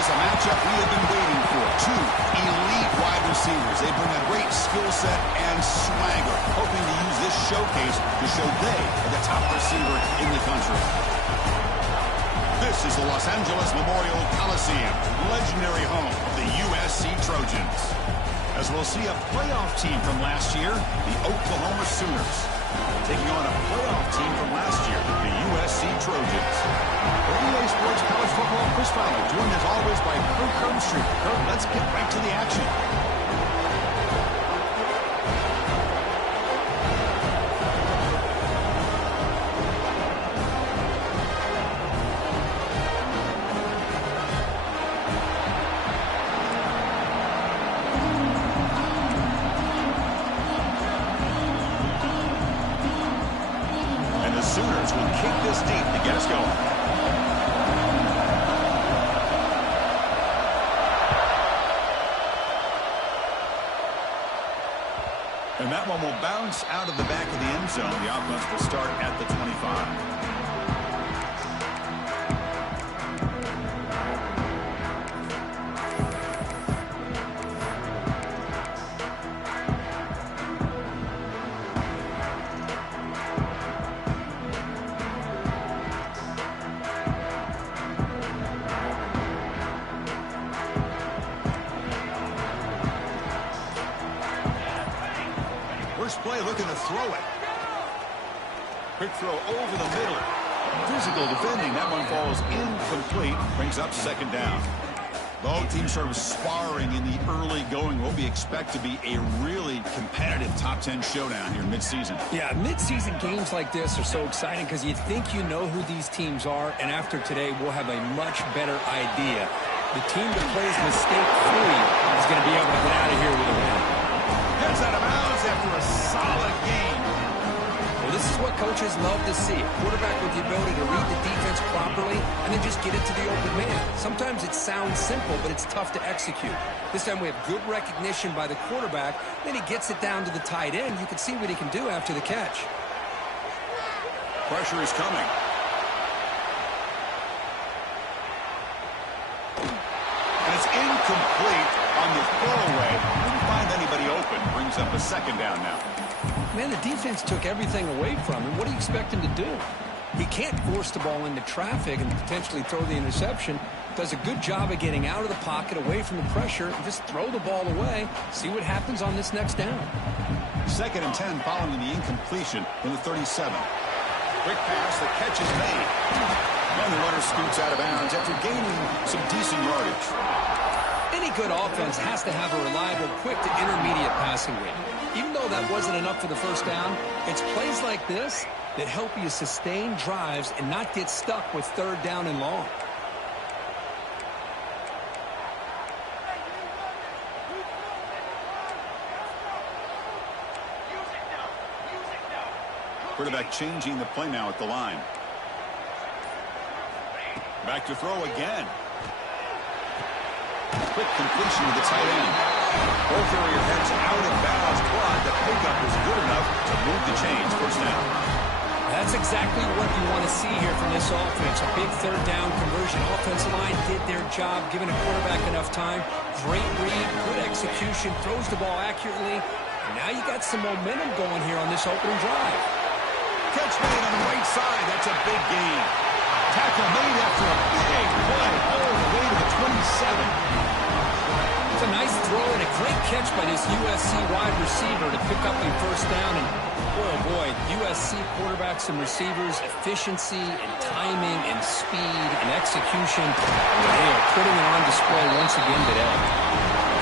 is a matchup we have been waiting for. Two elite wide receivers. They bring a great skill set and swagger, hoping to use this showcase to show they are the top receiver in the country. This is the Los Angeles Memorial Coliseum, legendary home of the USC Trojans. As we'll see a playoff team from last year, the Oklahoma Sooners, taking on a playoff team from last year, the USC Trojans. For EA Sports College Football, Chris Fowler, joined as always by Kirk Herbstreit. Kirk, let's get right to the action. Sooners will kick this deep to get us going. And that one will bounce out of the back of the end zone. The offense will start at the 25. First play looking to throw it. Quick throw over the middle. Physical defending. That one falls incomplete. Brings up second down. Both teams sort of sparring in the early going. What we expect to be a really competitive top 10 showdown here midseason. Yeah, midseason games like this are so exciting because you think you know who these teams are, and after today we'll have a much better idea. The team that plays mistake-free is going to be able to get out of here with a win. Gets out of bounds after a solid game. Well, this is what coaches love to see. A quarterback with the ability to read the defense properly and then just get it to the open man. Sometimes it sounds simple, but it's tough to execute. This time we have good recognition by the quarterback. Then he gets it down to the tight end. You can see what he can do after the catch. Pressure is coming. And it's incomplete on the throwaway. Didn't find anybody open. Brings up a second down now. Man, the defense took everything away from him. What do you expect him to do? He can't force the ball into traffic and potentially throw the interception. Does a good job of getting out of the pocket, away from the pressure, and just throw the ball away. See what happens on this next down. Second and 10 following the incompletion from the 37. Quick pass, the catch is made. And the runner scoots out of bounds after gaining some decent yardage. Any good offense has to have a reliable, quick to intermediate passing game. Even though that wasn't enough for the first down, it's plays like this that help you sustain drives and not get stuck with third down and long. Quarterback changing the play now at the line. Back to throw again. Quick completion to the tight end. Both area heads out of bounds, but the pickup is good enough to move the chains. First down. That's exactly what you want to see here from this offense. A big third down conversion. Offensive line did their job, giving a quarterback enough time. Great read, good execution, throws the ball accurately. And now you got some momentum going here on this opening drive. Catch made on the right side. That's a big gain. Tackle made after a big play all the way to the 27. It's a nice throw and a great catch by this USC wide receiver to pick up a first down. And boy, oh boy, USC quarterbacks and receivers, efficiency and timing and speed and execution. They are putting it on display once again today.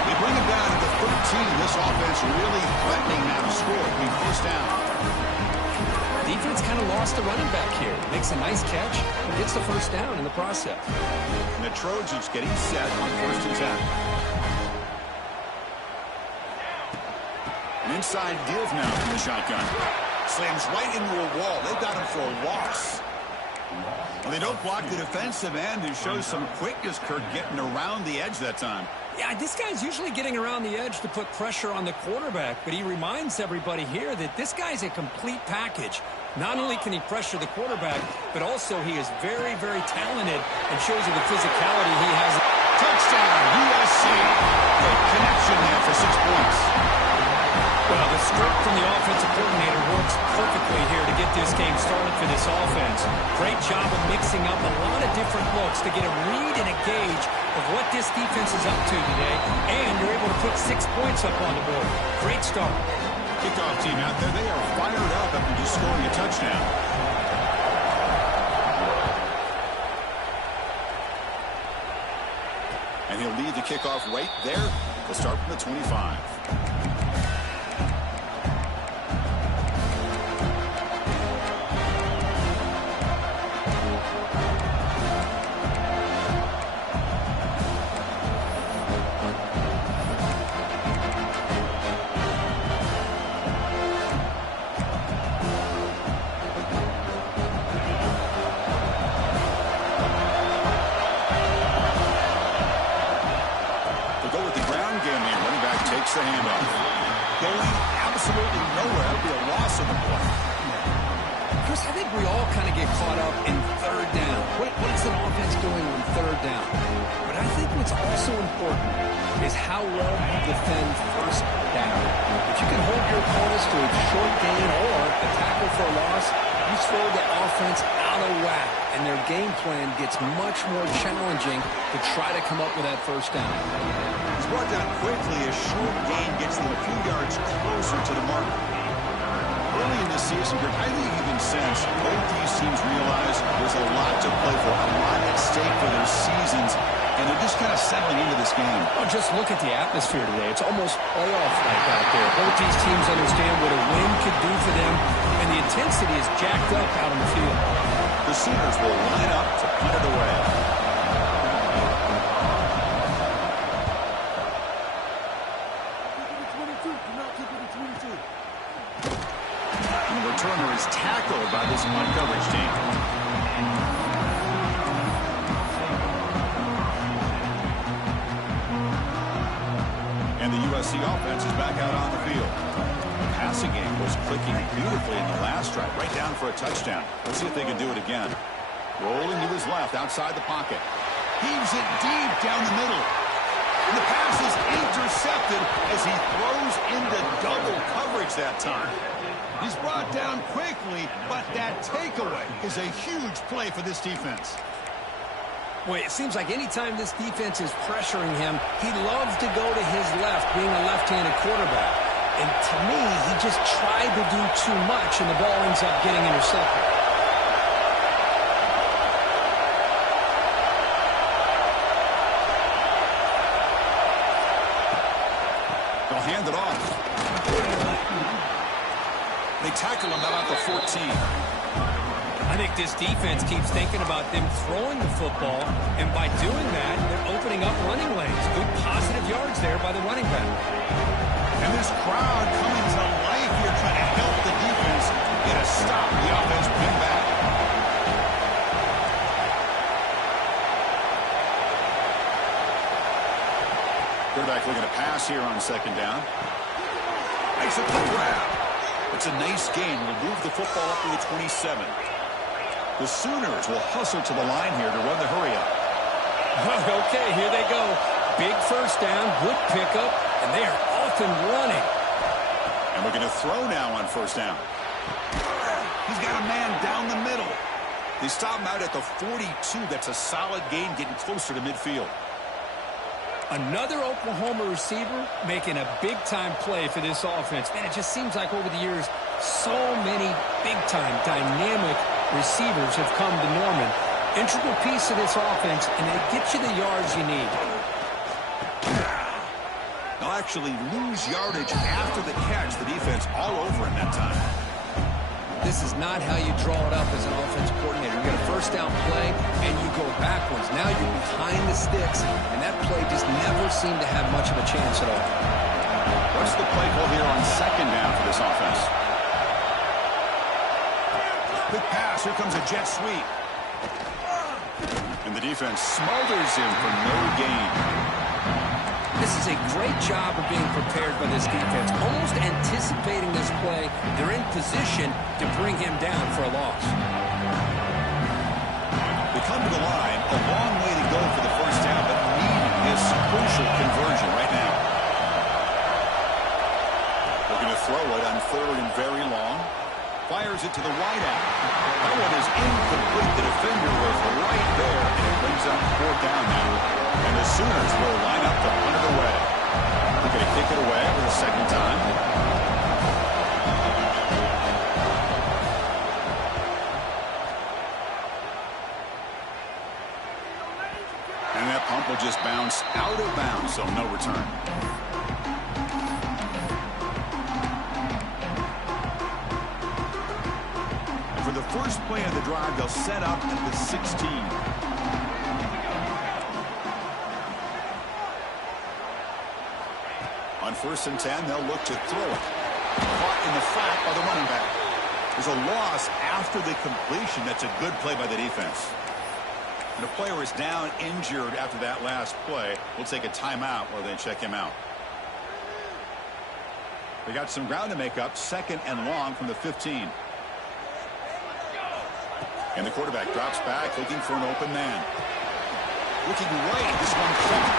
They bring it down to the 13. This offense really threatening now to score. First down. Defense kind of lost the running back here. Makes a nice catch and gets the first down in the process. And the Trojans getting set on first and 10. An inside give now from the shotgun. Slams right into a wall. They've got him for a loss. Well, they don't block the defensive end, who shows some quickness, Kirk, getting around the edge that time. Yeah, this guy's usually getting around the edge to put pressure on the quarterback, but he reminds everybody here that this guy's a complete package. Not only can he pressure the quarterback, but also he is very, very talented and shows you the physicality he has. Touchdown, USC. Good connection there for 6 points. Well, the script from the offensive coordinator works perfectly here to get this game started for this offense. Great job of mixing up a lot of different looks to get a read and a gauge of what this defense is up to today, and you're able to put 6 points up on the board. Great start. Kickoff team out there, they are fired up after just scoring a touchdown. And he'll lead the kickoff right there. They'll start from the 25. The handoff. Going absolutely nowhere. That'll be a loss on the play. Chris, I think we all kind of get caught up in third down. What is an offense doing on third down? But I think what's also important is how well you defend first down. If you can hold your opponents to a short gain or a tackle for a loss, you throw the offense out of whack, and their game plan gets much more challenging to try to come up with that first down. He's brought down quickly. A short gain gets them a few yards closer to the mark. Early in the season, I think you can sense both these teams realize there's a lot to play for, a lot at stake for their seasons, and they're just kind of settling into this game. Oh, just look at the atmosphere today. It's almost playoff-like out there. Both these teams understand what a win could do for them, and the intensity is jacked up out on the field. The Sooners will line up to punt it away. And the returner is tackled by this punt coverage team. And the USC offense is back out on the field. The passing game was clicking beautifully in the last drive, right down for a touchdown. Let's see if they can do it again. Rolling to his left outside the pocket. Heaves it deep down the middle. And the pass is intercepted as he throws into double coverage that time. He's brought down quickly, but that takeaway is a huge play for this defense. Well, it seems like anytime this defense is pressuring him, he loves to go to his left, being a left-handed quarterback. And to me, he just tried to do too much, and the ball ends up getting intercepted. They'll hand it off. They tackle him about the 14. I think this defense keeps thinking about them throwing the football, and by doing that, they're opening up running lanes. Good positive yards there by the running back. And this crowd coming to life here, trying to help the defense get a stop. The offense bring back. Quarterback looking to pass here on second down. Makes a good grab. It's a nice gain. Will move the football up to the 27. The Sooners will hustle to the line here to run the hurry-up. Okay, here they go. Big first down, good pickup, and they are off and running. And we're going to throw now on first down. He's got a man down the middle. They stop him out at the 42. That's a solid gain, getting closer to midfield. Another Oklahoma receiver making a big-time play for this offense. Man, it just seems like over the years, so many big-time, dynamic receivers have come to Norman. Integral piece of this offense, and they get you the yards you need. They'll actually lose yardage after the catch. The defense all over him that time. This is not how you draw it up as an offensive coordinator. You got a first down play, and you go backwards. Now you're behind the sticks, and that play just never seemed to have much of a chance at all. What's the play call here on second down for this offense? Quick pass. Here comes a jet sweep. And the defense smothers him for no gain. This is a great job of being prepared by this defense. Almost anticipating this play, they're in position to bring him down for a loss. They come to the line, a long way to go for the first down, but needed this crucial conversion right now. Looking to throw it on 3rd and very long. Fires it to the wide out. That one is incomplete. The defender was right there, and it brings up 4th down now. And the Sooners will line up to punt it away. They're going to kick it away for the 2nd time. And that pump will just bounce out of bounds, so no return. For the first play of the drive, they'll set up at the 16. On 1st and 10, they'll look to throw it. Caught in the flat by the running back. There's a loss after the completion. That's a good play by the defense. And a player is down injured after that last play. We'll take a timeout while they check him out. They got some ground to make up. 2nd and long from the 15. And the quarterback drops back, looking for an open man. Looking right, this one caught.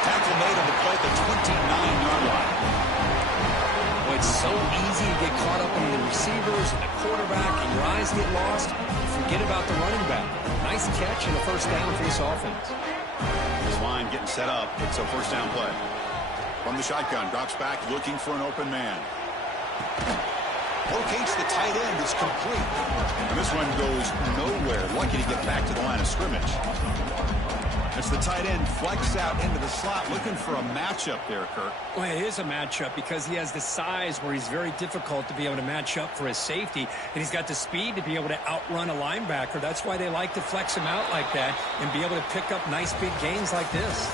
Tackle made on the play at the 29-yard line. Well, it's so easy to get caught up in the receivers and the quarterback, and your eyes get lost. Forget about the running back. Nice catch and a 1st down for this offense. This line getting set up. It's a 1st down play. From the shotgun, drops back, looking for an open man. Locates the tight end. It's complete. And this one goes nowhere. Lucky to get back to the line of scrimmage. As the tight end flex out into the slot, looking for a matchup there, Kirk. Well, it is a matchup because he has the size where he's very difficult to be able to match up for his safety, and he's got the speed to be able to outrun a linebacker. That's why they like to flex him out like that and be able to pick up nice big gains like this.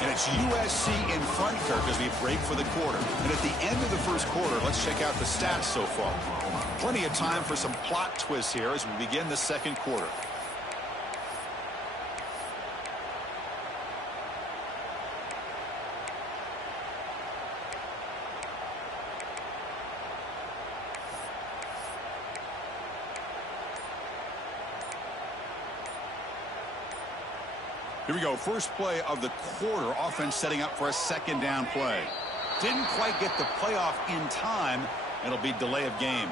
And it's USC in front, Kirk, as we break for the quarter. And at the end of the 1st quarter, let's check out the stats so far. Plenty of time for some plot twists here as we begin the 2nd quarter. Here we go. First play of the quarter. Offense setting up for a 2nd down play. Didn't quite get the playoff in time. It'll be delay of game.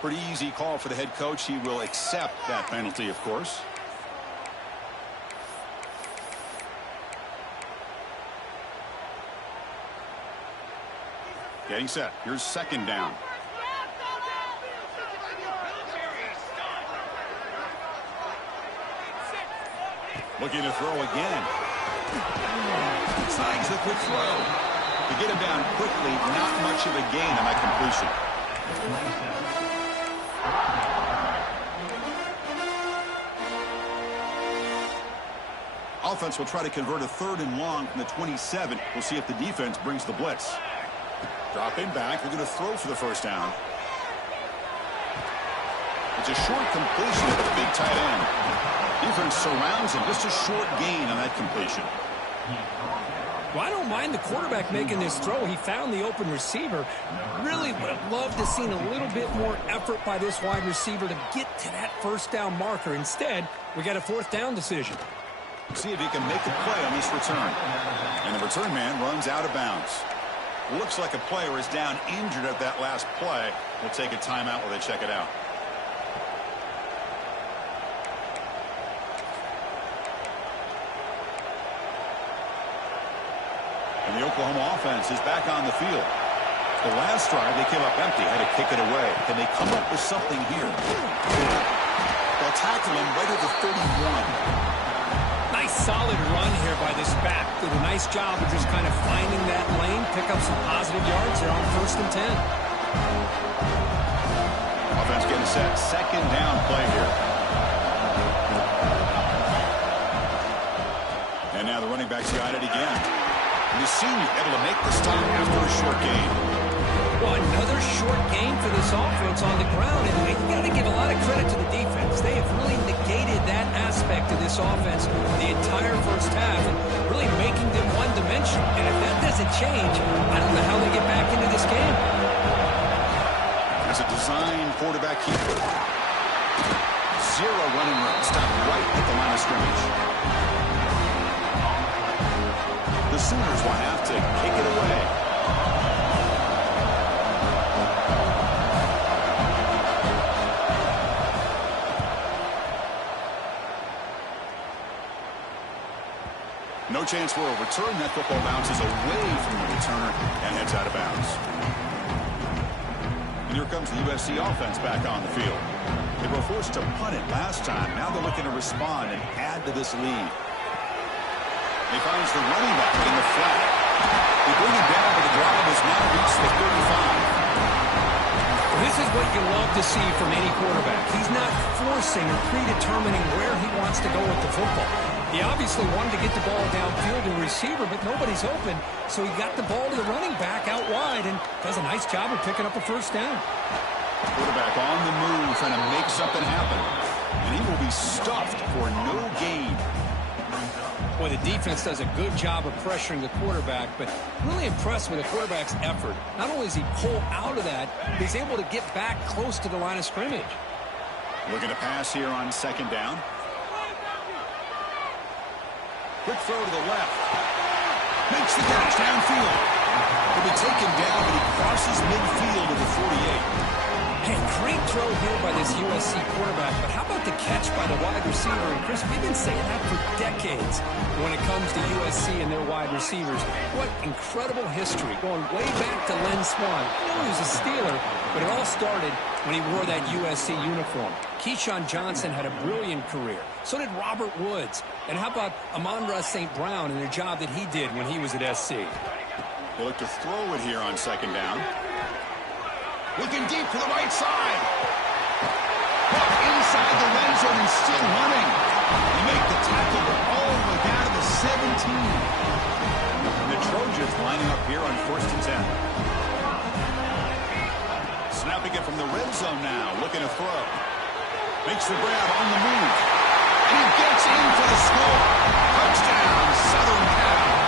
Pretty easy call for the head coach. He will accept that penalty, of course. Getting set. Here's 2nd down. Looking to throw again. Signs the quick throw. To get him down quickly, not much of a gain on that completion. Offense will try to convert a 3rd and long from the 27. We'll see if the defense brings the blitz. Dropping back. They're going to throw for the 1st down. It's a short completion to the big tight end. Defense surrounds him. Just a short gain on that completion. Well, I don't mind the quarterback making this throw. He found the open receiver. Really would have loved to have seen a little bit more effort by this wide receiver to get to that 1st down marker. Instead, we got a 4th down decision. See if he can make a play on this return. And the return man runs out of bounds. Looks like a player is down injured at that last play. We'll take a timeout while they check it out. And the Oklahoma offense is back on the field. The last drive, they came up empty, had to kick it away. Can they come up with something here? They'll tackle him right at the 31. Nice solid run here by this back. Did a nice job of just kind of finding that lane, pick up some positive yards there on 1st and 10. Offense getting set. 2nd down play here. And now the running back's got it again. And the senior able to make the stop after a short gain. Well, another short gain for this offense on the ground, and you got to give a lot of credit to the defense. They have really negated that aspect of this offense the entire 1st half, and really making them one-dimensional. And if that doesn't change, I don't know how they get back into this game. As a design quarterback keeper. Zero running room. Stop right at the line of scrimmage. The Sooners will have to kick it away. No chance for a return. That football bounces away from the returner and heads out of bounds. And here comes the USC offense back on the field. They were forced to punt it last time. Now they're looking to respond and add to this lead. He finds the running back in the flat. They bring it down, but the drive has now reached the 35. This is what you love to see from any quarterback. He's not forcing or predetermining where he wants to go with the football. He obviously wanted to get the ball downfield to receiver, but nobody's open, so he got the ball to the running back out wide and does a nice job of picking up a first down. Quarterback on the move, trying to make something happen. And he will be stuffed for no gain. Boy, the defense does a good job of pressuring the quarterback, but really impressed with the quarterback's effort. Not only does he pull out of that, he's able to get back close to the line of scrimmage. Looking to pass here on second down. Quick throw to the left. Makes the catch downfield. He'll be taken down, but he crosses midfield to the 48. Hey, great throw here by this USC quarterback, but how about the catch by the wide receiver? And Chris, we've been saying that for decades when it comes to USC and their wide receivers. What incredible history, going way back to Len Swan. I know he was a Steeler, but it all started when he wore that USC uniform. Keyshawn Johnson had a brilliant career. So did Robert Woods. And how about Amon-Ra St. Brown and the job that he did when he was at SC? They look to throw it here on second down. Looking deep to the right side. Buck inside the red zone and still running. They make the tackle all the way down to the 17. And the Trojans lining up here on 1st and 10. Snapping it from the red zone now. Looking to throw. Makes the grab on the move. And he gets in for the score. Touchdown, Southern Cal.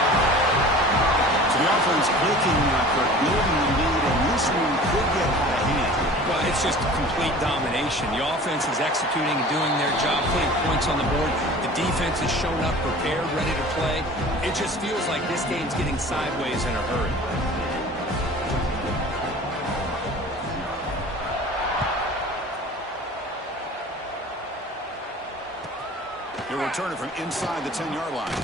So the offense clicking after building the lead, and this one could get out of hand. Well, it's just complete domination. The offense is executing and doing their job, putting points on the board. The defense has shown up, prepared, ready to play. It just feels like this game's getting sideways in a hurry. He'll return it from inside the 10-yard line.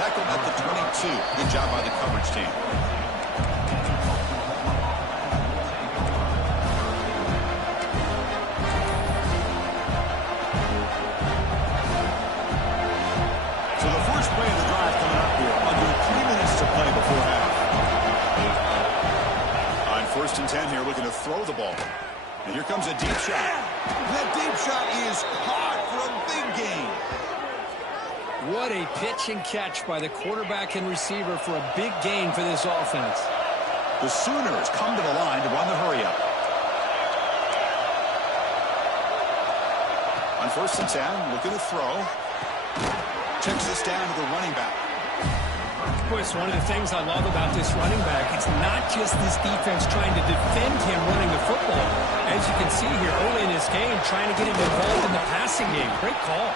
Tackled at the 22. Good job by the coverage team. So the first play of the drive coming up here. Under 3 minutes to play before half. On 1st and 10 here, looking to throw the ball. And here comes a deep shot. That deep shot is caught for a big gain. What a pitch and catch by the quarterback and receiver for a big gain for this offense. The Sooners come to the line to run the hurry-up. On 1st and 10, looking to throw. Checks this down to the running back. Of course, one of the things I love about this running back, it's not just this defense trying to defend him running the football. As you can see here early in this game, trying to get him involved in the passing game. Great call.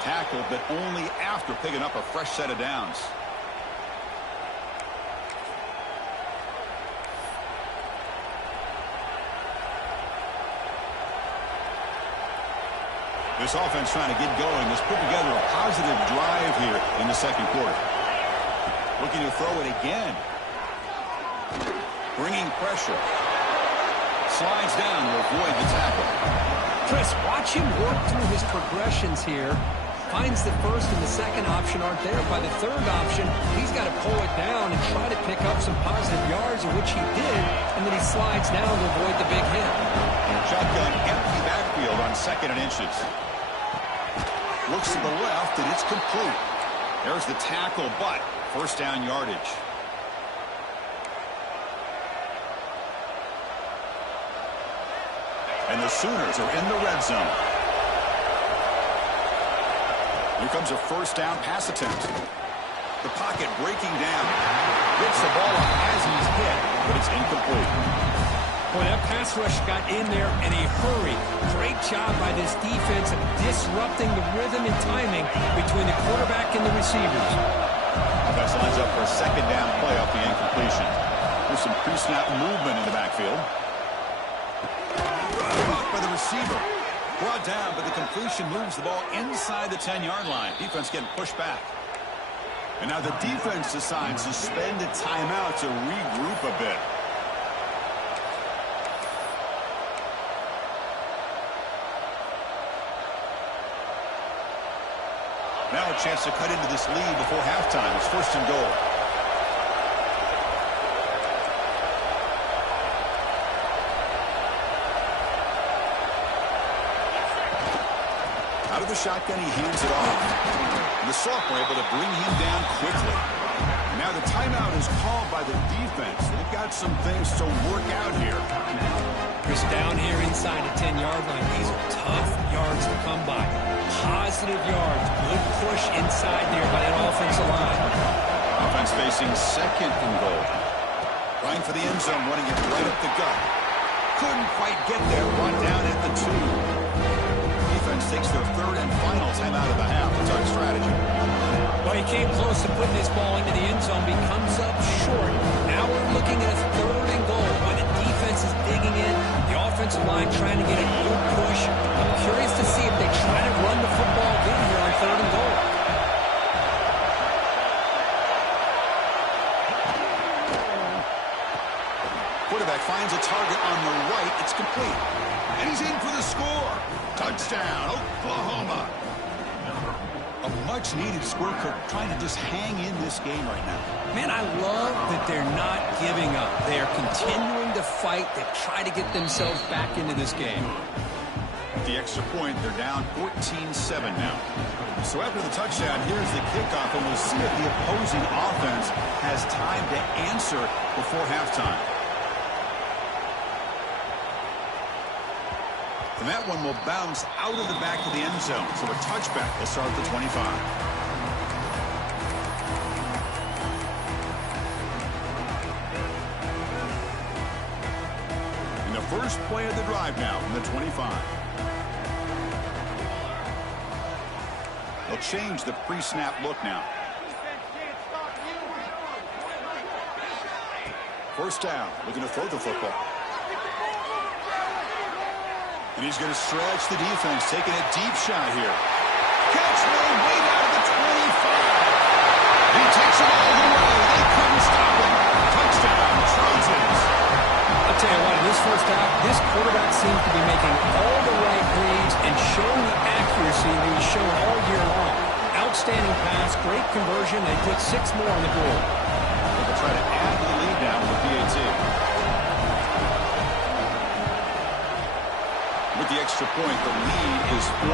Tackled, but only after picking up a fresh set of downs. This offense trying to get going has put together a positive drive here in the second quarter. Looking to throw it again. Bringing pressure. Slides down to avoid the tackle. Chris, watch him work through his progressions here. Finds the first and the second option aren't there. By the third option, he's got to pull it down and try to pick up some positive yards, of which he did, and then he slides down to avoid the big hit. Shotgun empty backfield on 2nd and inches. Looks to the left, and it's complete. There's the tackle, but first down yardage. And the Sooners are in the red zone. Here comes a first down pass attempt. The pocket breaking down. Gets the ball up as he's hit, but it's incomplete. Boy, that pass rush got in there in a hurry. Great job by this defense of disrupting the rhythm and timing between the quarterback and the receivers. defense lines up for a second down play off the incompletion. There's some pre-snap movement in the backfield. Caught by the receiver. Brought down, but the completion moves the ball inside the 10-yard line. Defense getting pushed back. And now the defense decides to spend a timeout to regroup a bit. Now a chance to cut into this lead before halftime. It's 1st and goal. Out of the shotgun, he hands it off. And the sophomore able to bring him down quickly. Now the timeout is called by the defense. They've got some things to work out here. Chris, down here inside the 10-yard line, these are tough yards to come by. Positive yards. Good push inside there by that offensive line. Offense facing 2nd and goal. Running for the end zone, running it right up the gut. Couldn't quite get there. Brought down at the 2. Defense takes their 3rd and final timeout of the half. It's our strategy. Well, he came close to putting this ball into the end zone, but he comes up short. Now we're looking at a 3rd and goal. When the defense is digging in, the offensive line trying to get a good push. I'm curious to see if they try to run the football again here on 3rd and goal. Quarterback finds a target on the right. It's complete. And he's in for the score. Touchdown, Oklahoma. A much-needed score, Kirk, trying to just hang in this game right now. Man, I love that they're not giving up. They are continuing to fight. They try to get themselves back into this game. At the extra point, they're down 14-7 now. So after the touchdown, here's the kickoff, and we'll see if the opposing offense has time to answer before halftime. And that one will bounce out of the back of the end zone. So a touchback will start at the 25. And the first play of the drive now from the 25. They'll change the pre-snap look now. First down, looking to throw the football. And he's going to stretch the defense, taking a deep shot here. Catch made way out of the 25. He takes it all the way. They couldn't stop him. Touchdown, Trojans. I'll tell you what, in this first half, this quarterback seems to be making all the right reads and showing the accuracy that he's shown all year long. Outstanding pass, great conversion. They put 6 more on the board. They'll try to add to the lead now with the PAT. With the extra point, the lead is 14.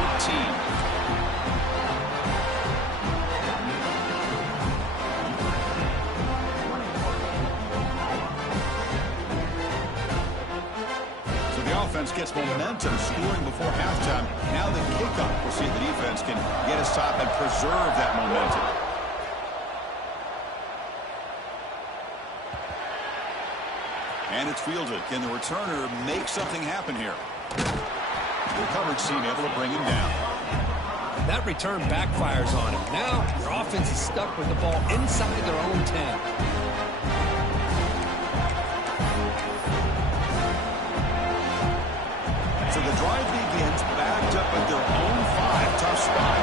So the offense gets momentum, scoring before halftime. Now the kickoff. We'll see if the defense can get a stop and preserve that momentum. And it's fielded. Can the returner make something happen here? The coverage team able to bring him down. That return backfires on him. Now your offense is stuck with the ball inside their own 10. So the drive begins backed up at their own 5. Tough spot.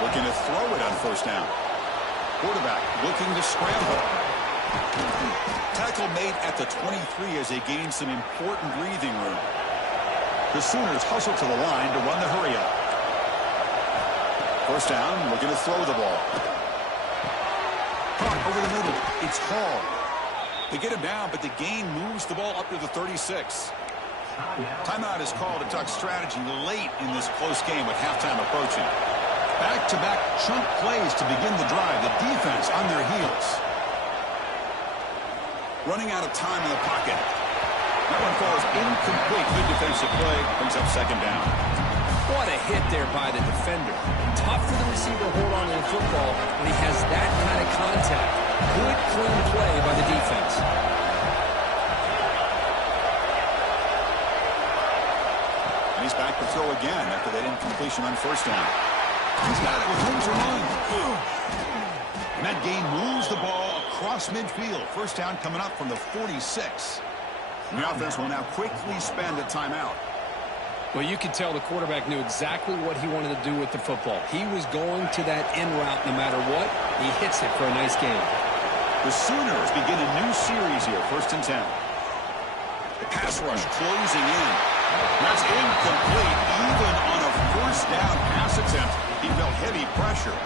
Looking to throw it on first down. Quarterback looking to scramble. Tackle made at the 23 as they gain some important breathing room. The Sooners hustle to the line to run the hurry-up. First down, looking to throw the ball. Caught over the middle. It's Hall. They get him down, but the gain moves the ball up to the 36. Timeout is called to talk strategy late in this close game with halftime approaching. Back-to-back chunk plays to begin the drive. The defense on their heels. Running out of time in the pocket. That one falls incomplete. Good defensive play. Brings up second down. What a hit there by the defender. Tough for the receiver to hold on to the football when he has that kind of contact. Good, clean play by the defense. And he's back to throw again after that incompletion on first down. He's got it with room to run. That game moves the ball across midfield. First down coming up from the 46. And the offense will now quickly spend a timeout. Well, you could tell the quarterback knew exactly what he wanted to do with the football. He was going to that in route no matter what. He hits it for a nice gain. The Sooners begin a new series here, 1st and 10. The pass rush closing in. That's incomplete. Even on a first down pass attempt, he felt heavy pressure.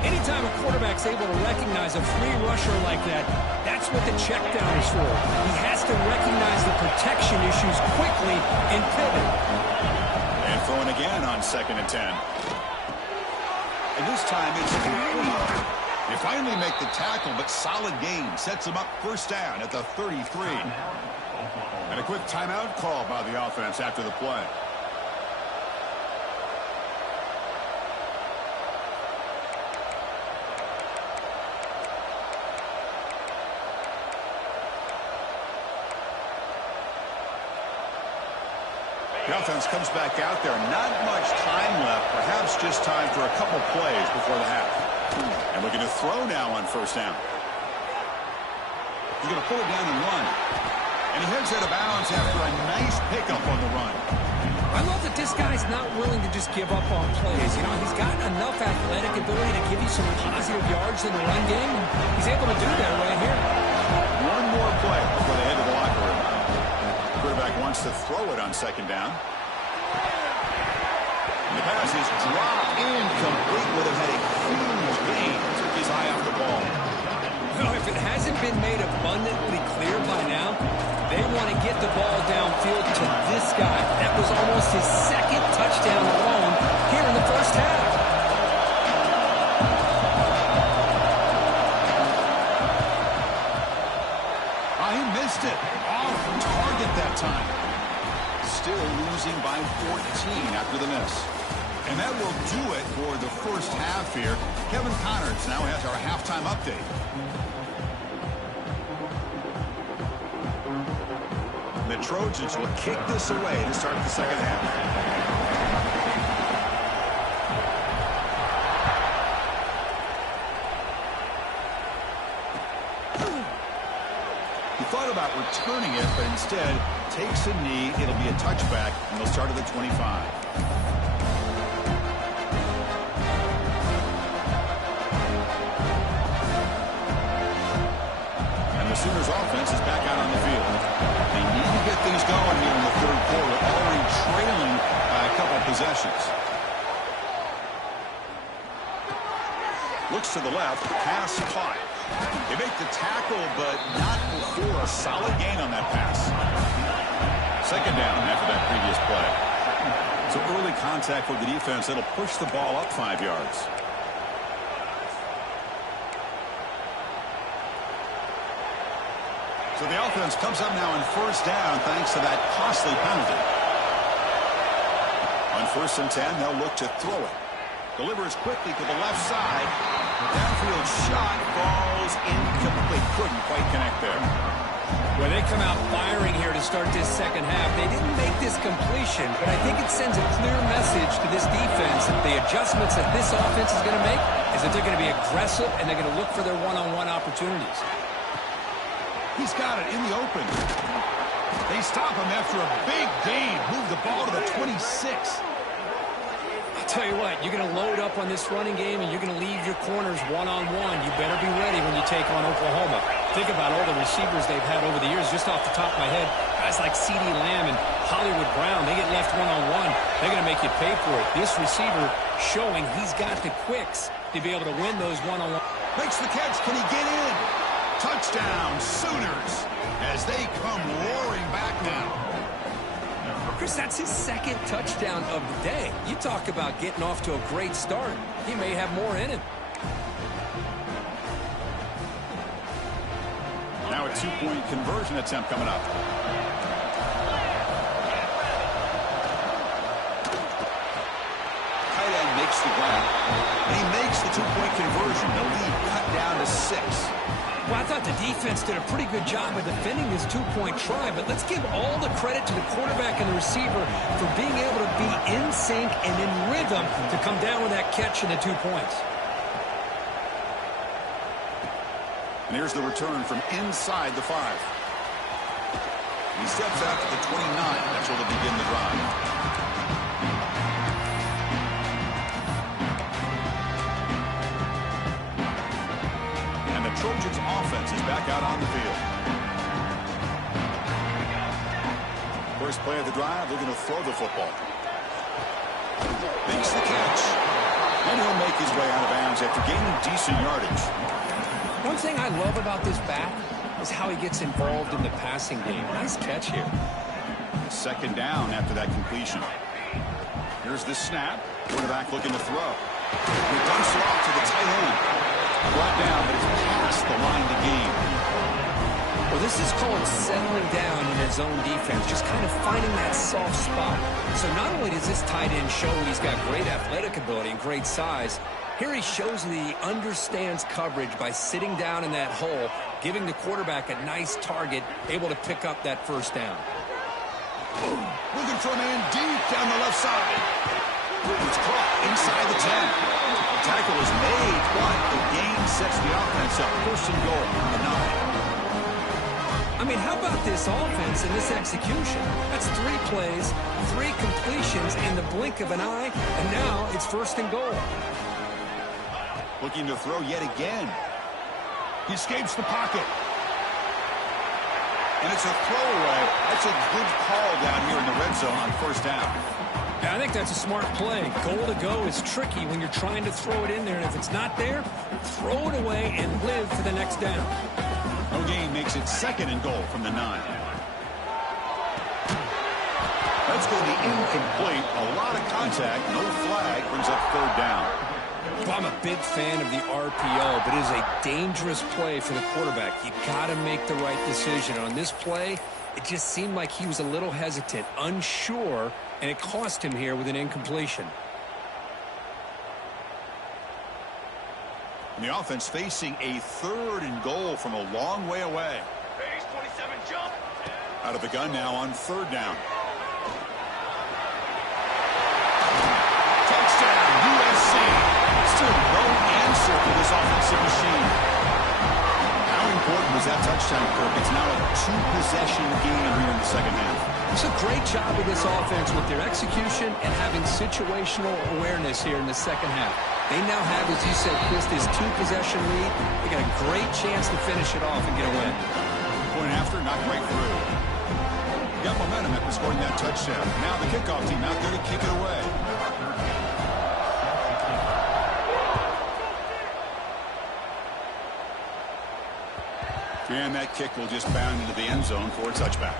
Anytime a quarterback's able to recognize a free rusher like that, that's what the check down is for. He has to recognize the protection issues quickly and pivot. And throwing again on 2nd and 10. And this time it's complete. They finally make the tackle, but solid gain sets them up 1st down at the 33. And a quick timeout call by the offense after the play. The offense comes back out there. Not much time left. Perhaps just time for a couple plays before the half. And looking to throw now on 1st down. He's going to pull it down and run. And he heads out of bounds after a nice pickup on the run. I love that this guy's not willing to just give up on plays. You know, he's got enough athletic ability to give you some positive yards in the run game. And he's able to do that right here. One more play before they head to the locker room. Quarterback wants to throw it on 2nd down. And the pass is dropped incomplete. Would have had a huge gain. Took his eye off the ball. Well, if it hasn't been made abundantly clear by now, they want to get the ball downfield to this guy. That was almost his 2nd touchdown alone here in the 1st half. He missed it. Off target that time. Still losing by 14 after the miss. And that will do it for the 1st half here. Kevin Connors now has our halftime update. The Trojans will kick this away to start the 2nd half. Thought about returning it, but instead takes a knee. It'll be a touchback, and they'll start at the 25. And the Sooners offense is back out on the field. They need to get things going here in the 3rd quarter, already trailing by a couple possessions. Looks to the left, pass caught. They make the tackle, but not before a solid gain on that pass. 2nd down after that previous play. So early contact for the defense. It'll push the ball up 5 yards. So the offense comes up now on 1st down thanks to that costly penalty. On 1st and 10, they'll look to throw it. Delivers quickly to the left side. Downfield shot falls incomplete. Couldn't quite connect there. Well, they come out firing here to start this 2nd half. They didn't make this completion, but I think it sends a clear message to this defense that the adjustments that this offense is going to make is that they're going to be aggressive and they're going to look for their one-on-one opportunities. He's got it in the open. They stop him after a big gain. Move the ball to the 26. Tell you what, you're going to load up on this running game and you're going to leave your corners one-on-one. You better be ready when you take on Oklahoma. Think about all the receivers they've had over the years. Just off the top of my head, guys like CeeDee Lamb and Hollywood Brown, they get left one-on-one. They're going to make you pay for it. This receiver showing he's got the quicks to be able to win those one-on-one. Makes the catch. Can he get in? Touchdown, Sooners, as they come roaring back now. Chris, that's his 2nd touchdown of the day. You talk about getting off to a great start. He may have more in him. Now a 2-point conversion attempt coming up. Tight end makes the grab. And he makes the 2-point conversion. The lead cut down to 6. Well, I thought the defense did a pretty good job of defending this 2-point try, but let's give all the credit to the quarterback and the receiver for being able to be in sync and in rhythm to come down with that catch and the 2 points. And here's the return from inside the 5. He steps out to the 29. That's where they'll begin the drive. And the Trojans offense is back out on the field. First play of the drive, they're going to throw the football. Makes the catch. And he'll make his way out of bounds after gaining decent yardage. One thing I love about this back is how he gets involved in the passing game. Nice catch here. Second down after that completion. Here's the snap. Quarterback looking to throw. He dumps it off to the tight end. Brought down, but it's past the line to gain. Well, this is called settling down in his own defense, just kind of finding that soft spot. So not only does this tight end show he's got great athletic ability and great size, here he shows that he understands coverage by sitting down in that hole, giving the quarterback a nice target, able to pick up that first down. Looking for a man deep down the left side. It's caught inside the 10. The tackle is made, but the gain sets the offense up. First and goal on the 9. I mean, how about this offense and this execution? That's 3 plays, 3 completions in the blink of an eye, and now it's first and goal. Looking to throw yet again. He escapes the pocket. And it's a throwaway. That's a good call down here in the red zone on first down. Yeah, I think that's a smart play. Goal to go is tricky when you're trying to throw it in there, and if it's not there, throw it away and live for the next down. No gain makes it second and goal from the 9. That's going to be incomplete. A lot of contact. No flag. Brings up third down. Well, I'm a big fan of the RPO, but it is a dangerous play for the quarterback. You got to make the right decision. On this play, it just seemed like he was a little hesitant, unsure, and it cost him here with an incompletion. And the offense facing a third and goal from a long way away. Base 27 jump. Out of the gun now on third down. Touchdown, USC. Still no answer for this offensive machine. How important was that touchdown, Kirk? It's now a 2-possession game here in the second half. It's a great job of this offense with their execution and having situational awareness here in the second half. They now have, as you said, Chris, this 2-possession lead. They got a great chance to finish it off and get a win. Point after, not right through. Got momentum after scoring that touchdown. Now the kickoff team out there to kick it away. And that kick will just bound into the end zone for a touchback.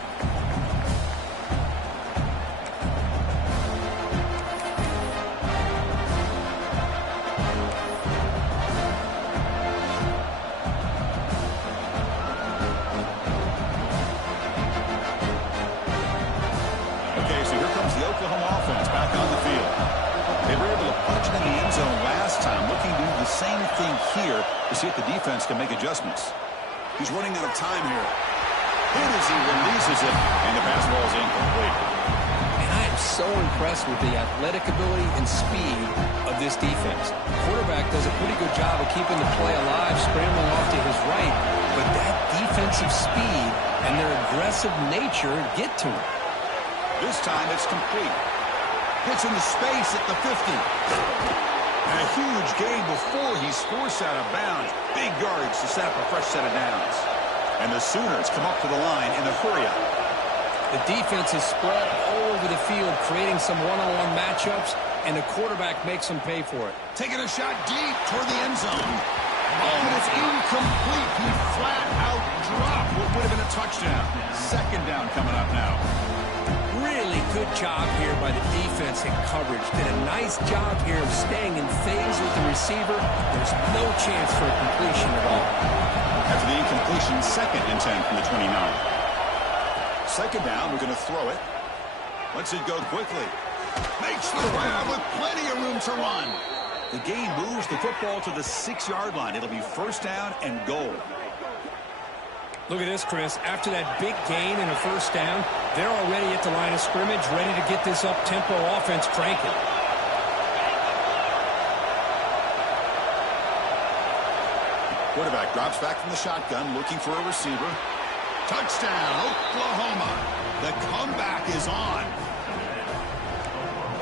Okay, so here comes the Oklahoma offense back on the field. They were able to punch it in the end zone last time, looking to do the same thing here to see if the defense can make adjustments. He's running out of time here. Hit as he releases it, and the pass ball is incomplete. And I am so impressed with the athletic ability and speed of this defense. The quarterback does a pretty good job of keeping the play alive, scrambling off to his right, but that defensive speed and their aggressive nature get to him. This time it's complete. Gets into space at the 50. And a huge gain before he's forced out of bounds. Big yardage to set up a fresh set of downs. And the Sooners come up to the line in a hurry-up. The defense is spread all over the field, creating some one-on-one matchups, and the quarterback makes them pay for it. Taking a shot deep toward the end zone. Oh, and it's incomplete. He flat out dropped what would have been a touchdown. Second down coming up now. Really good job here by the defense in coverage. Did a nice job here of staying in phase with the receiver. There's no chance for a completion at all. After the incompletion, second and 10 from the 29. Second down, we're going to throw it. Lets it go quickly. Makes the grab with plenty of room to run. The gain moves the football to the 6-yard line. It'll be first down and goal. Look at this, Chris. After that big gain and a first down, they're already at the line of scrimmage, ready to get this up-tempo offense cranking. Quarterback drops back from the shotgun, looking for a receiver. Touchdown, Oklahoma. The comeback is on.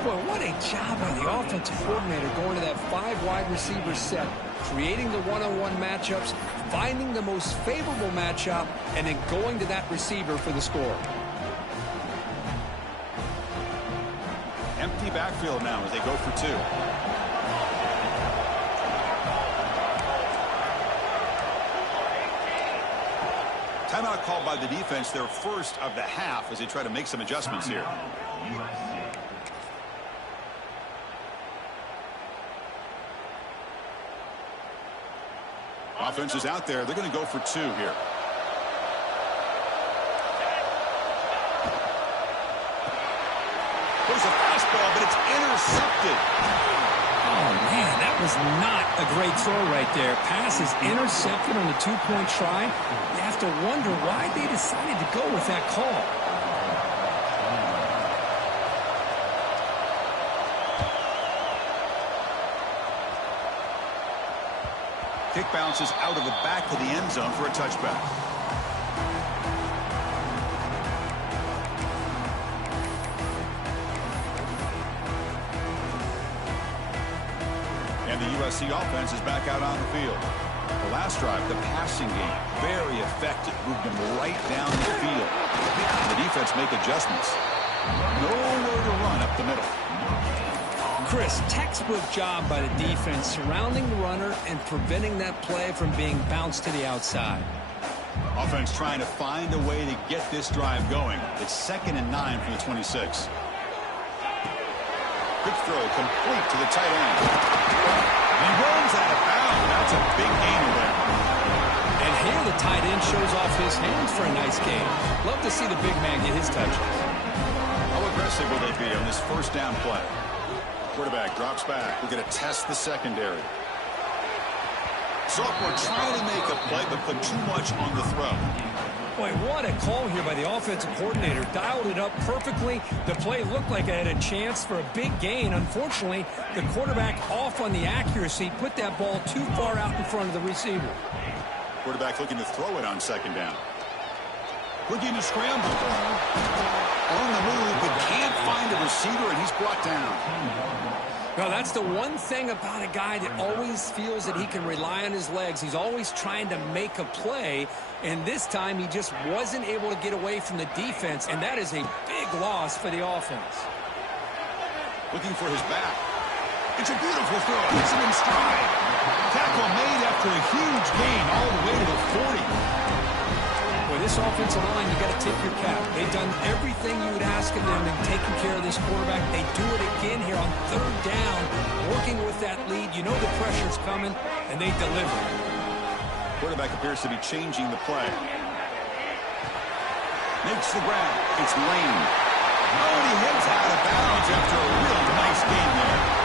Boy, what a job by the offensive coordinator going to that 5 wide receiver set, creating the one-on-one matchups, finding the most favorable matchup, and then going to that receiver for the score. Empty backfield now as they go for 2. Timeout called by the defense, their first of the half, as they try to make some adjustments here. Offense is out there. They're going to go for 2 here. There's a fastball, but it's intercepted. Oh, man, that was not a great throw right there. Pass is intercepted on the 2-point try. You have to wonder why they decided to go with that call. Kick bounces out of the back of the end zone for a touchback. And the USC offense is back out on the field. The last drive, the passing game, very effective. Moved them right down the field. And the defense make adjustments. Nowhere to run up the middle. Chris, textbook job by the defense surrounding the runner and preventing that play from being bounced to the outside. Offense trying to find a way to get this drive going. It's 2nd and 9 from the 26. Quick throw complete to the tight end. He runs out of bounds. That's a big gain there. And here the tight end shows off his hands for a nice gain. Love to see the big man get his touches. How aggressive will they be on this first down play? Quarterback drops back. We're going to test the secondary. Sophomore trying to make a play, but put too much on the throw. Boy, what a call here by the offensive coordinator. Dialed it up perfectly. The play looked like it had a chance for a big gain. Unfortunately, the quarterback off on the accuracy, put that ball too far out in front of the receiver. Quarterback looking to throw it on 2nd down. Looking to scramble. On the move, but can't find a receiver, and he's brought down. Well, that's the one thing about a guy that always feels that he can rely on his legs. He's always trying to make a play, and this time he just wasn't able to get away from the defense, and that is a big loss for the offense. Looking for his back. It's a beautiful throw. Puts him in stride. Tackle made after a huge gain all the way to the 40. Boy, this offensive line, you got to tip your cap. They've done everything you would ask of them in taking care of this quarterback. They do it again here on 3rd down, working with that lead. You know the pressure's coming, and they deliver. Quarterback appears to be changing the play. Makes the grab. It's Lane. Oh, and he hits out of bounds after a real nice game there.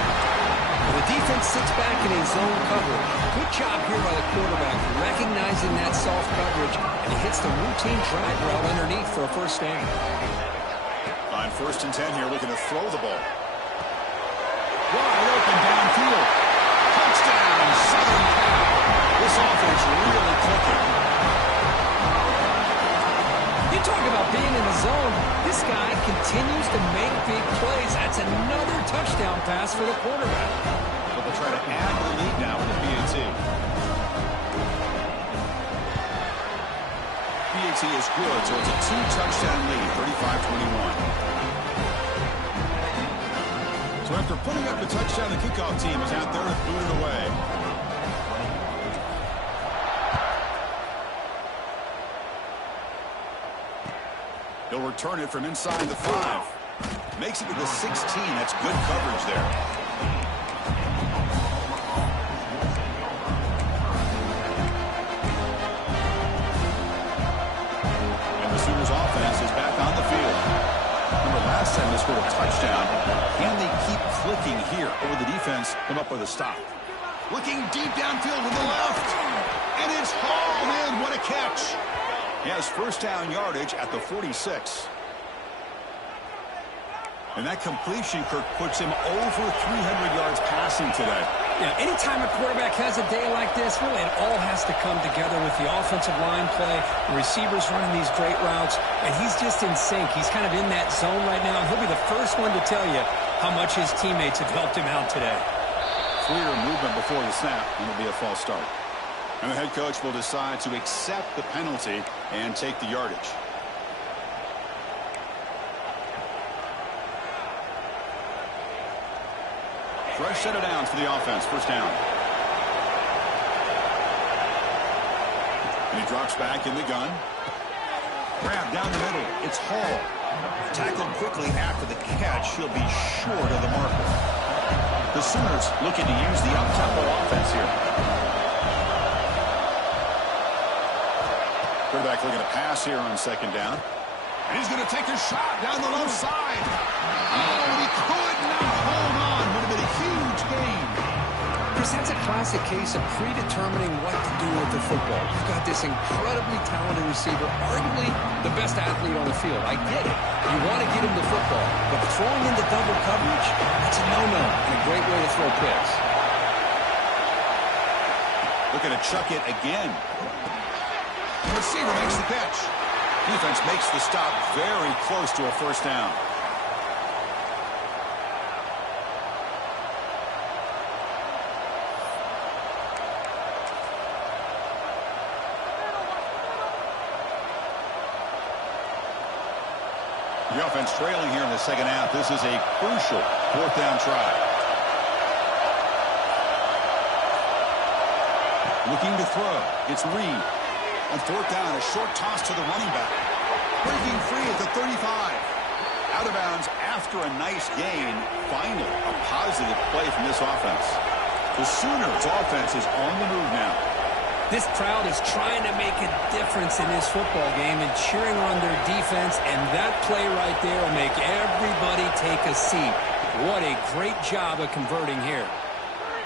The defense sits back in a zone coverage. Good job here by the quarterback, recognizing that soft coverage, and he hits the routine drag route underneath for a first down. On 1st and 10 here, looking to throw the ball. Wide open downfield. Touchdown, Southern Cal. This offense really clicking. You talk about being in the zone. This guy continues to make big plays. That's another touchdown pass for the quarterback. But they'll try to add to the lead now with the PAT. PAT is good, so it's a 2-touchdown lead, 35-21. So after putting up the touchdown, the kickoff team is out there to boot it away. He'll return it from inside the 5. Makes it to the 16. That's good coverage there. And the Sooners offense is back on the field. Remember last time they scored a touchdown. Can they keep clicking here? Or will the defense come up with a stop? Looking deep downfield with the left. And it's hauled in. What a catch. He has first down yardage at the 46. And that completion, Kirk, puts him over 300 yards passing today. Yeah, anytime a quarterback has a day like this, really it all has to come together with the offensive line play, the receivers running these great routes, and he's just in sync. He's kind of in that zone right now, and he'll be the first one to tell you how much his teammates have helped him out today. Clear movement before the snap, and it'll be a false start. And the head coach will decide to accept the penalty and take the yardage. Fresh set of downs for the offense. First down. And he drops back in the gun. Grab down the middle. It's Hall. Tackled quickly after the catch. He'll be short of the marker. The Sooners looking to use the up-tempo offense here. Quarterback looking to pass here on second down. And he's going to take a shot down the left side. Oh, he could not hold on. Would have been a huge gain. Chris, that's a classic case of predetermining what to do with the football. You've got this incredibly talented receiver, arguably the best athlete on the field. I get it. You want to get him the football, but throwing into double coverage, that's a no-no and a great way to throw picks. Looking to chuck it again. The receiver makes the catch. Defense makes the stop very close to a first down. The offense trailing here in the second half. This is a crucial fourth down try. Looking to throw. It's Reed. On fourth down, a short toss to the running back. Breaking free at the 35. Out of bounds after a nice gain. Finally, a positive play from this offense. The Sooners' offense is on the move now. This crowd is trying to make a difference in this football game and cheering on their defense, and that play right there will make everybody take a seat. What a great job of converting here.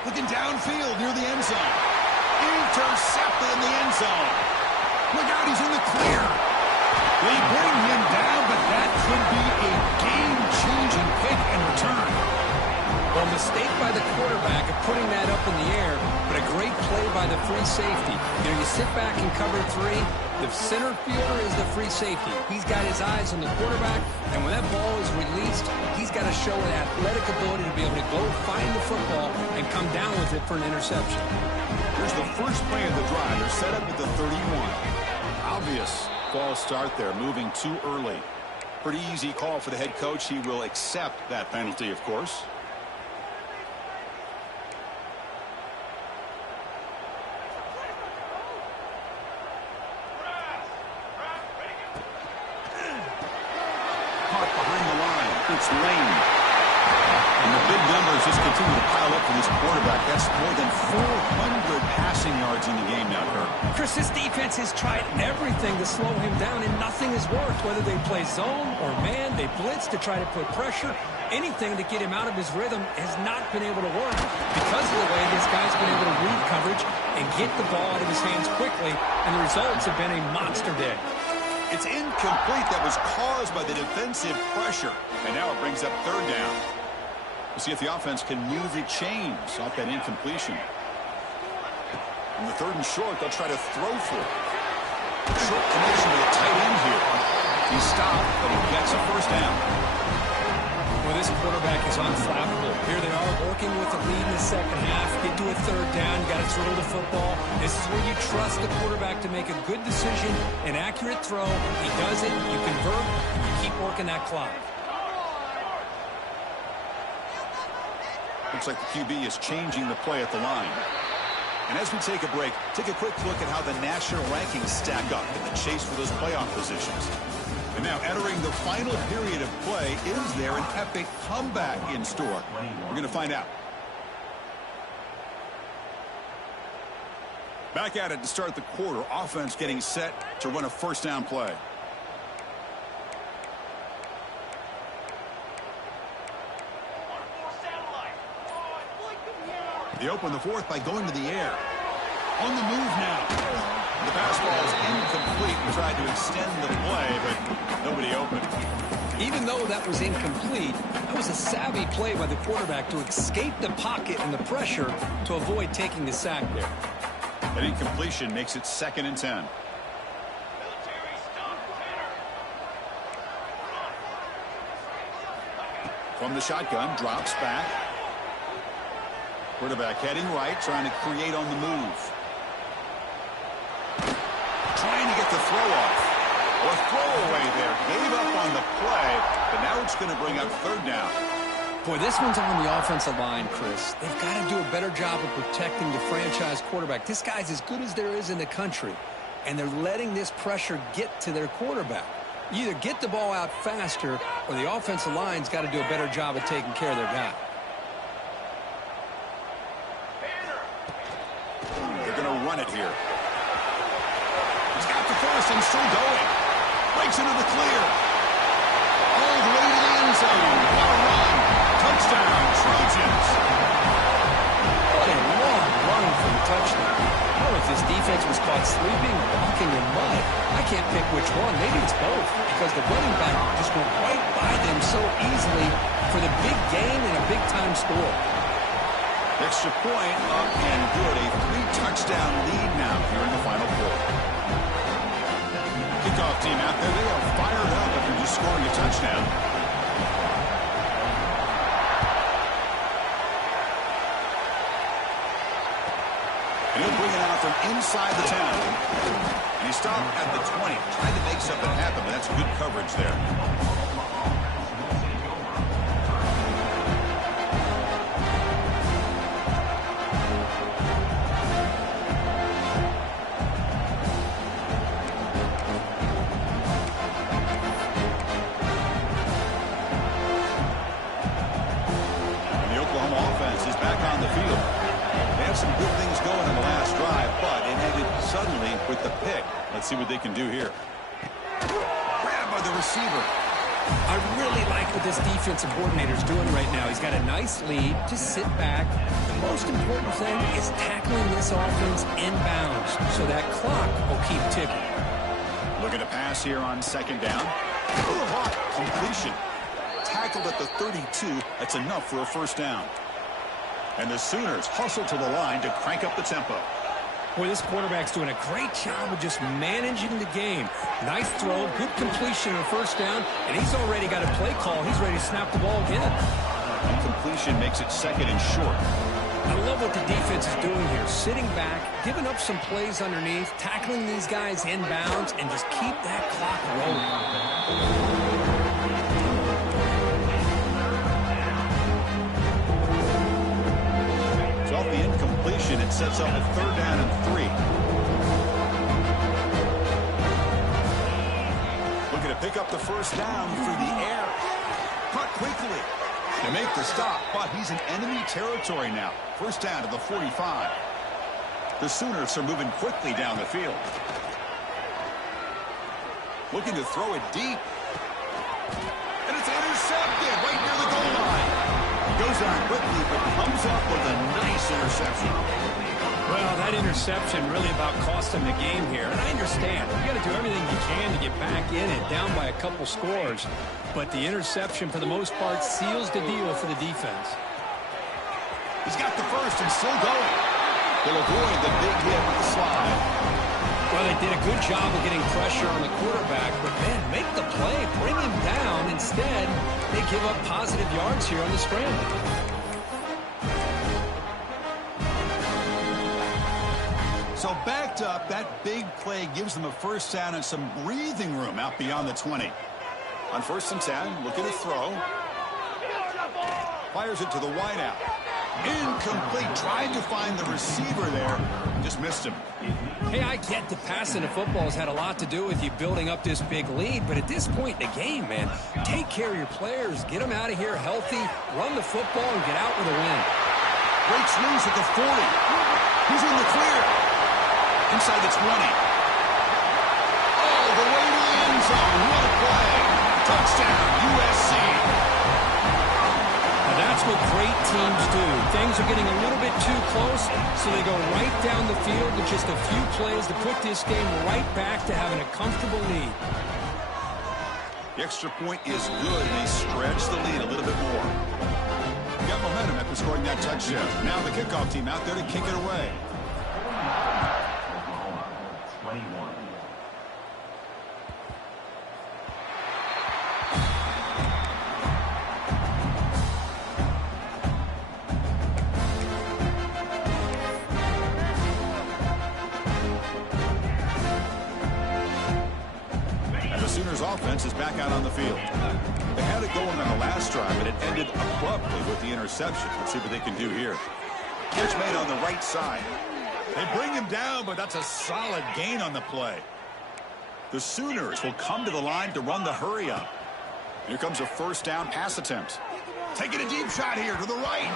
Looking downfield near the end zone. Intercepted in the end zone. Look out, he's in the clear. They bring him down, but that could be a game-changing pick and return. Well, mistake by the quarterback of putting that up in the air, but a great play by the free safety. You know, you sit back and cover three. The center fielder is the free safety. He's got his eyes on the quarterback, and when that ball is released, he's got to show an athletic ability to be able to go find the football and come down with it for an interception. Here's the first play of the drive. They're set up at the 31. Obvious false start there, moving too early. Pretty easy call for the head coach. He will accept that penalty, of course. Caught behind the line. It's Lane. And the big numbers just continue to pile up for this quarterback. That's more than 400 passing yards in the game now, Kirk. Chris, this defense has tried everything to slow him down, and nothing has worked. Whether they play zone or man, they blitz to try to put pressure. Anything to get him out of his rhythm has not been able to work because of the way this guy's been able to read coverage and get the ball out of his hands quickly, and the results have been a monster day. It's incomplete. That was caused by the defensive pressure. And now it brings up third down. We'll see if the offense can move the chains off that incompletion. In the third and short, they'll try to throw for it. Short connection to the tight end here. He stopped, but he gets a first down. Well, this quarterback is unflappable. Here they are working with the lead in the second half. Get to a third down. You got to throw the football. This is where you trust the quarterback to make a good decision, an accurate throw. He does it. You convert. And you keep working that clock. Looks like the QB is changing the play at the line. And as we take a break, take a quick look at how the national rankings stack up in the chase for those playoff positions. And now entering the final period of play, is there an epic comeback in store? We're going to find out. Back at it to start the quarter. Offense getting set to run a first down play. They open the fourth by going to the air. On the move now. The pass ball is incomplete. We tried to extend the play, but nobody open. Even though that was incomplete, That was a savvy play by the quarterback to escape the pocket and the pressure to avoid taking the sack there. An incompletion makes it 2nd and 10. From the shotgun, drops back. Quarterback heading right, trying to create on the move. Trying to get the throw off. Or throwaway there. Gave up on the play, but now it's going to bring up 3rd down. Boy, this one's on the offensive line, Chris. They've got to do a better job of protecting the franchise quarterback. This guy's as good as there is in the country, and they're letting this pressure get to their quarterback. You either get the ball out faster, or the offensive line's got to do a better job of taking care of their guy. They're going to run it here. He's got the first and still going. Breaks into the clear. All the way to the end zone. What a run. Touchdown, Trojans. What a long run for the touchdown. I don't know if this defense was caught sleeping or walking in mud. I can't pick which one. Maybe it's both, because the running back just went right by them so easily for the big gain and a big-time score. Extra point up and good. A 3-touchdown lead now here in the final quarter. Kickoff team out there. They are fired up after just scoring a touchdown. And he'll bring it out from inside the 10. And he stopped at the 20. Tried to make something happen, but that's good coverage there. And the Oklahoma offense is back on the field. They had some good things going in the last drive, but it ended suddenly with the pick. Let's see what they can do here. Grab by the receiver. I really like what this defensive coordinator is doing right now. He's got a nice lead. Just sit back. The most important thing is tackling this offense inbounds so that clock will keep ticking. Looking to pass here on 2nd down. Completion. Tackled at the 32. That's enough for a 1st down. And the Sooners hustle to the line to crank up the tempo. Boy, this quarterback's doing a great job of just managing the game. Nice throw, good completion on 1st down, and he's already got a play call. He's ready to snap the ball again. Incompletion makes it 2nd and short. I love what the defense is doing here. Sitting back, giving up some plays underneath, tackling these guys inbounds, and just keep that clock rolling. Off the incompletion, it sets up a 3rd down and 3. Looking to pick up the 1st down through the air. Cut quickly to make the stop, but he's in enemy territory now. 1st down to the 45. The Sooners are moving quickly down the field. Looking to throw it deep. And it's intercepted right near the goal line. Goes down quickly, but comes up with a nice interception. Well, that interception really about cost him the game here. And I understand. You got to do everything you can to get back in and down by a couple scores. But the interception, for the most part, seals the deal for the defense. He's got the first and still going. They'll avoid the big hit with the slide. Well, they did a good job of getting pressure on the quarterback, but man, make the play, bring him down. Instead, they give up positive yards here on the scramble. So backed up, that big play gives them a 1st down and some breathing room out beyond the 20. On 1st and 10, looking to throw. Fires it to the wideout. Incomplete. Tried to find the receiver there. Just missed him. Hey, I get the passing of football has had a lot to do with you building up this big lead, but at this point in the game, man, take care of your players. Get them out of here healthy, run the football, and get out with a win. Breaks loose at the 40. He's in the clear. Inside the 20. All the way to the end zone. What a play. Touchdown, USC. That's what great teams do. Things are getting a little bit too close, so they go right down the field with just a few plays to put this game right back to having a comfortable lead. The extra point is good, and they stretch the lead a little bit more. Got momentum after scoring that touchdown. Now the kickoff team out there to kick it away. Offense is back out on the field. They had it going on the last drive, and it ended abruptly with the interception. Let's see what they can do here. Catch made on the right side. They bring him down, but that's a solid gain on the play. The Sooners will come to the line to run the hurry up. Here comes a first down pass attempt. Taking a deep shot here to the right.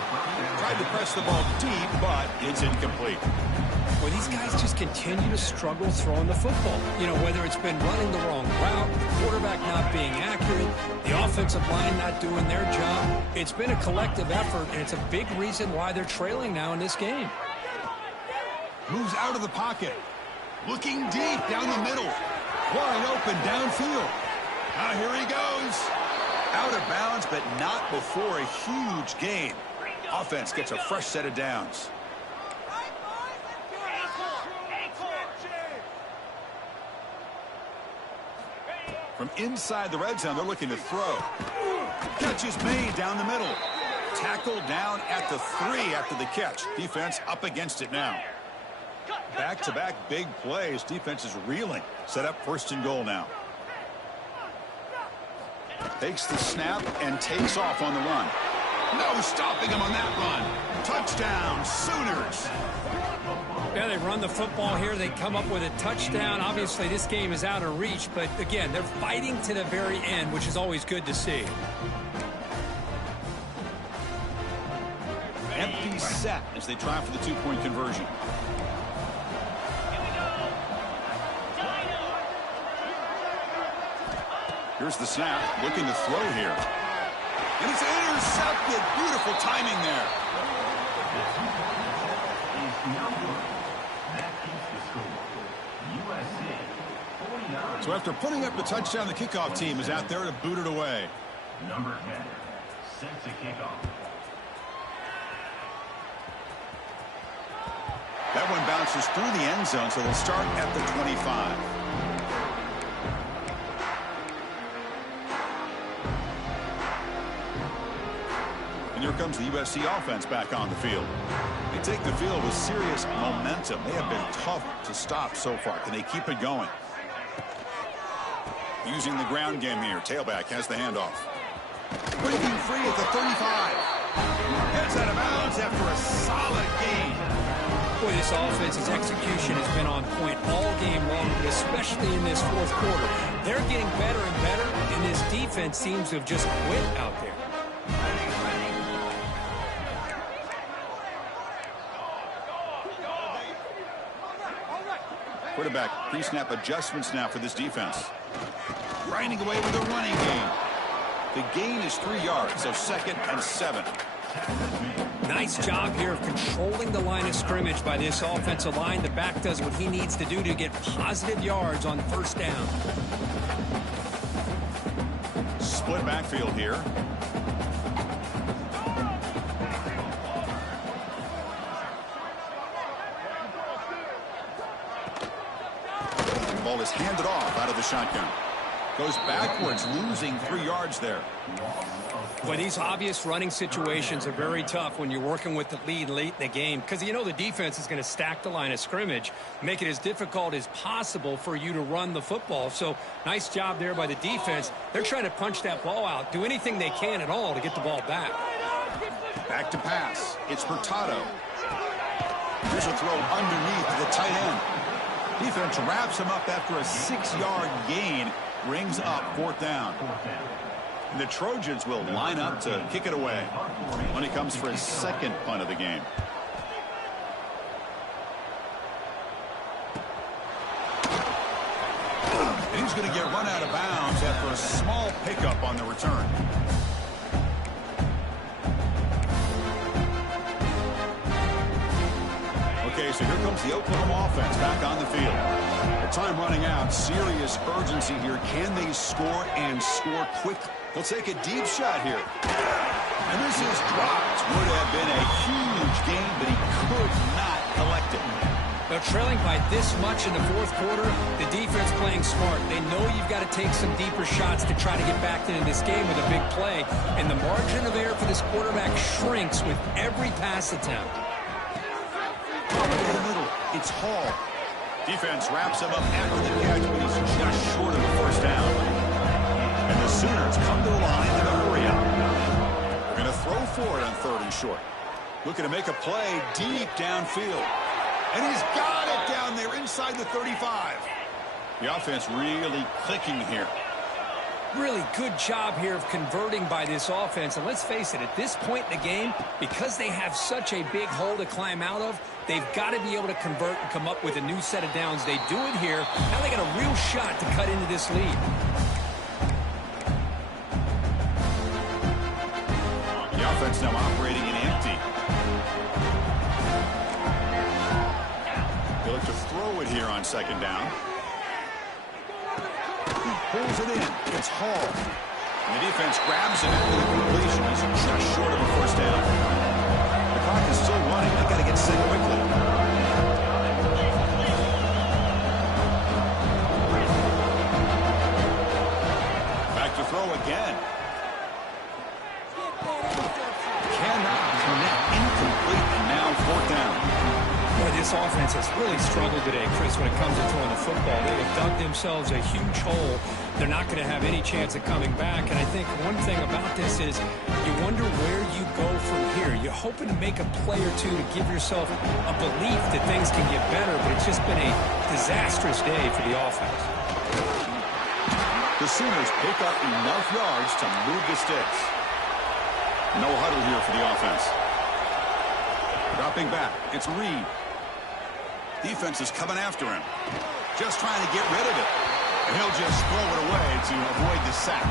Tried to press the ball deep, but it's incomplete. Well, these guys just continue to struggle throwing the football. You know, whether it's been running the wrong route, the quarterback not being accurate, the offensive line not doing their job. It's been a collective effort, and it's a big reason why they're trailing now in this game. Moves out of the pocket. Looking deep down the middle. Wide open downfield. Now here he goes. Out of bounds, but not before a huge gain. Offense gets a fresh set of downs. From inside the red zone, they're looking to throw. Catch is made down the middle. Tackled down at the 3 after the catch. Defense up against it now. Back-to-back big plays. Defense is reeling. Set up 1st and goal now. Takes the snap and takes off on the run. No stopping him on that run. Touchdown, Sooners. Yeah, they run the football here. They come up with a touchdown. Obviously, this game is out of reach, but again, they're fighting to the very end, which is always good to see. Empty set as they try for the 2-point conversion. Here's the snap, looking to throw here. And it's intercepted. Beautiful timing there. So after putting up the touchdown, the kickoff team is out there to boot it away. Number 10, sets the kickoff. That one bounces through the end zone, so they'll start at the 25. And here comes the USC offense back on the field. They take the field with serious momentum. They have been tough to stop so far. Can they keep it going? Using the ground game here. Tailback has the handoff. Breaking free at the 35. Heads out of bounds after a solid gain. Boy, this offense's execution has been on point all game long, but especially in this 4th quarter. They're getting better and better, and this defense seems to have just quit out there. Quarterback pre-snap adjustments now for this defense. Grinding away with a running gain. The gain is 3 yards, so 2nd and 7. Nice job here of controlling the line of scrimmage by this offensive line. The back does what he needs to do to get positive yards on 1st down. Split backfield here. The ball is handed off out of the shotgun. Goes backwards, losing 3 yards there. Well, these obvious running situations are very tough when you're working with the lead late in the game, because you know the defense is going to stack the line of scrimmage, make it as difficult as possible for you to run the football. So nice job there by the defense. They're trying to punch that ball out, do anything they can at all to get the ball back. Back to pass. It's Hurtado. Here's a throw underneath the tight end. Defense wraps him up after a 6-yard gain. Brings up 4th down. And the Trojans will line up to kick it away when he comes for his 2nd punt of the game. And he's going to get run out of bounds after a small pickup on the return. Okay, so So here comes the Oklahoma offense back on the field. The time running out. Serious urgency here. Can they score and score quickly? They'll take a deep shot here. And this is dropped. Would have been a huge game, but he could not collect it. They're trailing by this much in the fourth quarter. The defense playing smart. They know you've got to take some deeper shots to try to get back into this game with a big play. And the margin of error for this quarterback shrinks with every pass attempt. Over the middle, it's Hall. Defense wraps him up after the catch, but he's just short of the first down. And the Sooners come to the line in a hurry up. They're going to throw for it on 3rd and short. Looking to make a play deep downfield. And he's got it down there inside the 35. The offense really clicking here. Really good job here of converting by this offense. And let's face it, at this point in the game, because they have such a big hole to climb out of, they've got to be able to convert and come up with a new set of downs. They do it here. Now they got a real shot to cut into this lead. The offense now operating in empty. They look to throw it here on 2nd down. He pulls it in. It's Hall. And the defense grabs him after the completion. He's just short of a first down. The clock is still running. They've got to get set quickly. Back to throw again. Cannot connect. Incomplete. And now 4th down. Boy, this offense has really struggled today, Chris, when it comes to throwing the football. They have dug themselves a huge hole. They're not going to have any chance of coming back. And I think one thing about this is you wonder where you go from here. You're hoping to make a play or two to give yourself a belief that things can get better, but it's just been a disastrous day for the offense. The Sooners pick up enough yards to move the sticks. No huddle here for the offense. Dropping back, it's Reed. Defense is coming after him. Just trying to get rid of it. And he'll just throw it away to avoid the sack.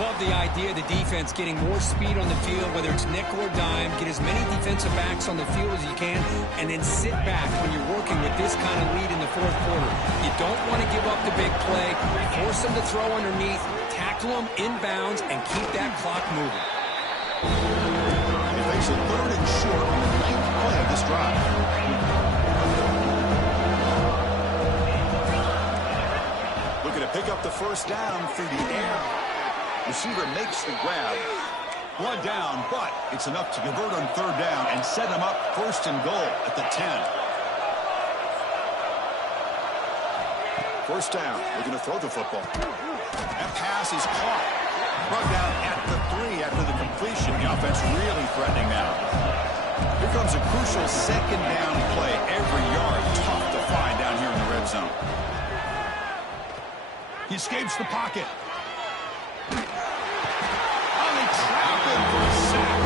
Love the idea of the defense getting more speed on the field, whether it's nickel or dime. Get as many defensive backs on the field as you can, and then sit back when you're working with this kind of lead in the fourth quarter. You don't want to give up the big play. Force them to throw underneath, tackle them inbounds, and keep that clock moving. They face a 3rd and short on the 9th play of this drive. Looking to pick up the first down through the air. Receiver makes the grab. 1 down, but it's enough to convert on 3rd down and set him up 1st and goal at the 10. 1st down, looking to throw the football. That pass is caught. Brought down at the 3 after the completion. The offense really threatening now. Here comes a crucial 2nd down play. Every yard tough to find down here in the red zone. He escapes the pocket. Oh, they trap him for a sack.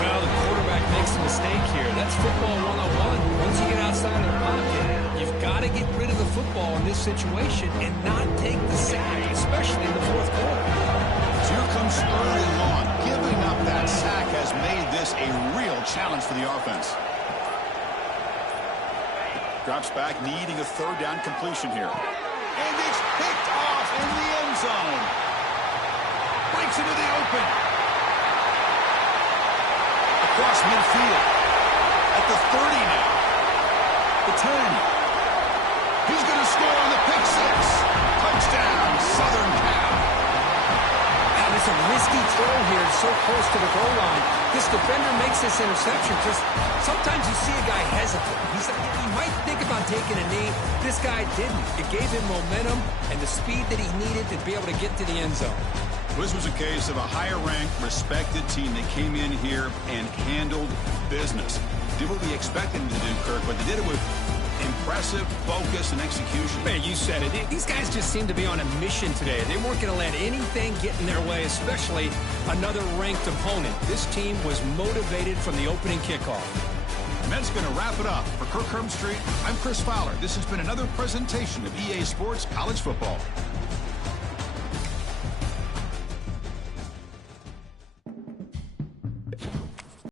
Well, the quarterback makes a mistake here. That's football 101. Once you get outside of the pocket, you've got to get rid of the football in this situation and not take the sack, especially in the fourth quarter. So here comes 3rd and long. Giving up that sack has made this a real challenge for the offense. Drops back, needing a 3rd down completion here. And it's picked off in the end zone. Breaks into the open. Across midfield. At the 30 now. The 10. He's going to score on the pick 6. Touchdown, Southern Cal. Now, there's a risky throw here so close to the goal line. This defender makes this interception. Just sometimes you see a guy hesitate. He might think about taking a knee. This guy didn't. It gave him momentum and the speed that he needed to be able to get to the end zone. This was a case of a higher-ranked, respected team that came in here and handled business. Did what we expected them to do, Kirk, but they did it with impressive focus and execution. Man, you said it. These guys just seem to be on a mission today. They weren't going to let anything get in their way, especially another ranked opponent. This team was motivated from the opening kickoff. And that's going to wrap it up. For Kirk Herbstreit, I'm Chris Fowler. This has been another presentation of EA Sports College Football.